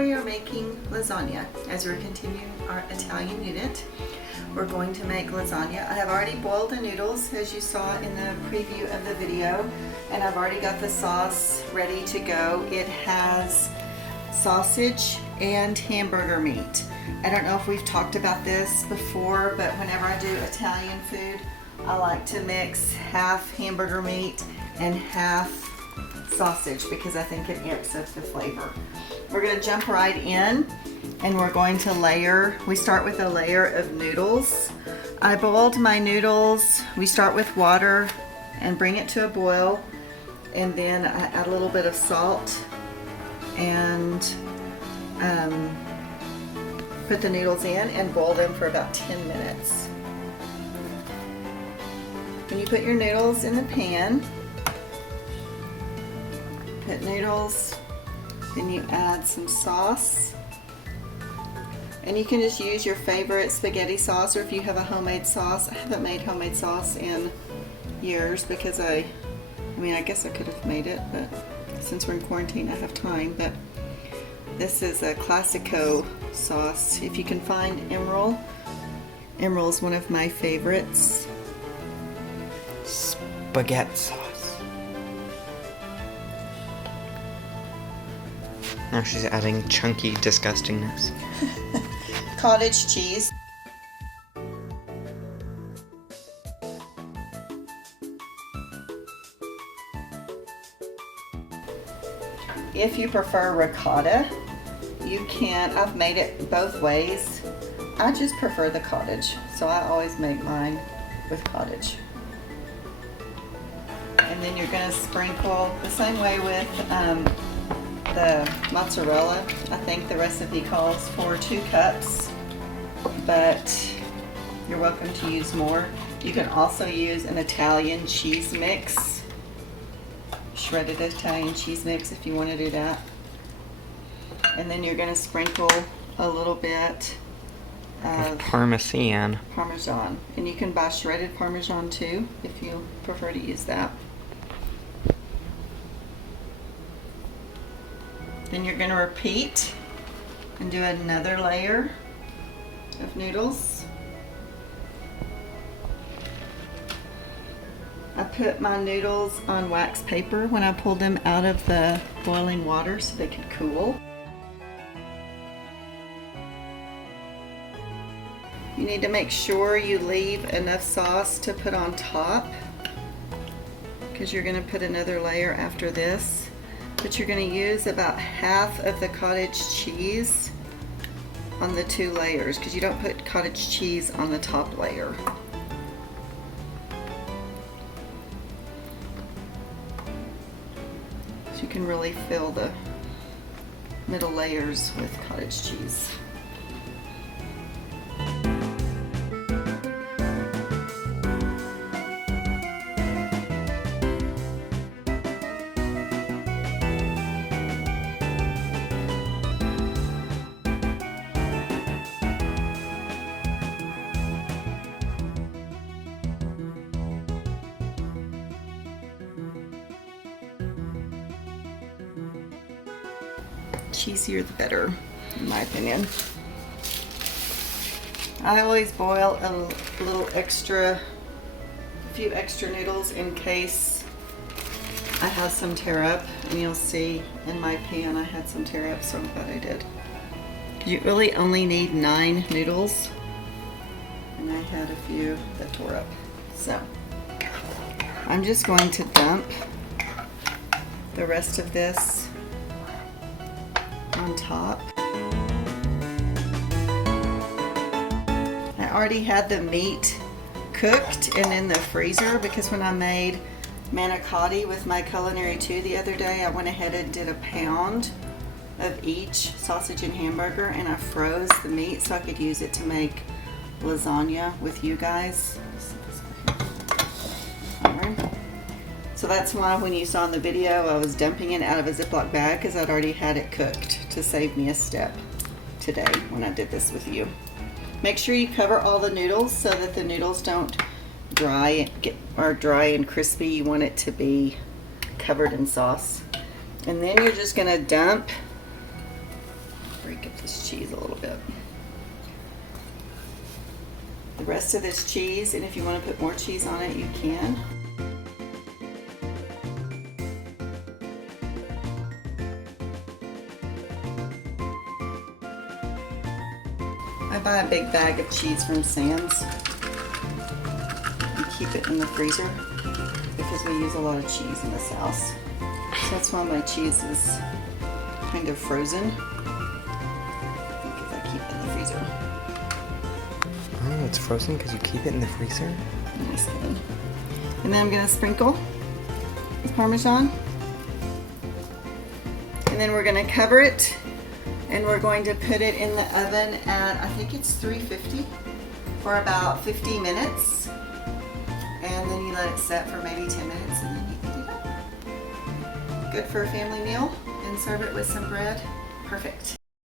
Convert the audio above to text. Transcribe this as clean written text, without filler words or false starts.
we are making lasagna. As we're continuing our Italian unit, we're going to make lasagna. I have already boiled the noodles, as you saw in the preview of the video, and I've already got the sauce ready to go. It has sausage and hamburger meat. I don't know if we've talked about this before, but whenever I do Italian food, I like to mix half hamburger meat and half sausage because I think it amps up the flavor. We're going to jump right in and we're going to layer. We start with a layer of noodles. I boiled my noodles. We start with water and bring it to a boil, and then I add a little bit of salt and put the noodles in and boil them for about 10 minutes. When you put your noodles in the pan, put noodles, then you add some sauce, and you can just use your favorite spaghetti sauce, or if you have a homemade sauce. I haven't made homemade sauce in years because I guess I could have made it, but since we're in quarantine I have time. But this is a Classico sauce. If you can find Emerald is one of my favorites. Spaghetti sauce. Now she's adding chunky disgustingness. Cottage cheese. If you prefer ricotta, you can. I've made it both ways. I just prefer the cottage, so I always make mine with cottage. And then you're going to sprinkle the same way with the mozzarella. I think the recipe calls for 2 cups, but you're welcome to use more. You can also use an Italian cheese mix, shredded Italian cheese mix if you want to do that. And then you're going to sprinkle a little bit of parmesan. And you can buy shredded parmesan too if you prefer to use that. Then you're going to repeat and do another layer of noodles. I put my noodles on wax paper when I pulled them out of the boiling water so they could cool. You need to make sure you leave enough sauce to put on top because you're going to put another layer after this. But you're going to use about half of the cottage cheese on the 2 layers because you don't put cottage cheese on the top layer. So you can really fill the middle layers with cottage cheese. Cheesier the better, in my opinion. I always boil a little extra, a few extra noodles in case I have some tear up, and you'll see in my pan I had some tear up, so I'm glad I did. You really only need 9 noodles, and I had a few that tore up. So I'm just going to dump the rest of this on top. I already had the meat cooked and in the freezer because when I made manicotti with my culinary 2 the other day, I went ahead and did a pound of each sausage and hamburger, and I froze the meat so I could use it to make lasagna with you guys. So that's why when you saw in the video I was dumping it out of a Ziploc bag because I'd already had it cooked to save me a step today when I did this with you. Make sure you cover all the noodles so that the noodles don't dry and crispy. You want it to be covered in sauce. And then you're just going to dump break up this cheese a little bit. The rest of this cheese, and if you want to put more cheese on it, you can. I buy a big bag of cheese from Sam's and keep it in the freezer because we use a lot of cheese in this house. So that's why my cheese is kind of frozen because I keep it in the freezer. Oh, it's frozen because you keep it in the freezer? Nice thing. And then I'm going to sprinkle with Parmesan. And then we're going to cover it and we're going to put it in the oven at, I think it's 350 for about 50 minutes. And then you let it set for maybe 10 minutes and then you eat it up. Good for a family meal and serve it with some bread. Perfect.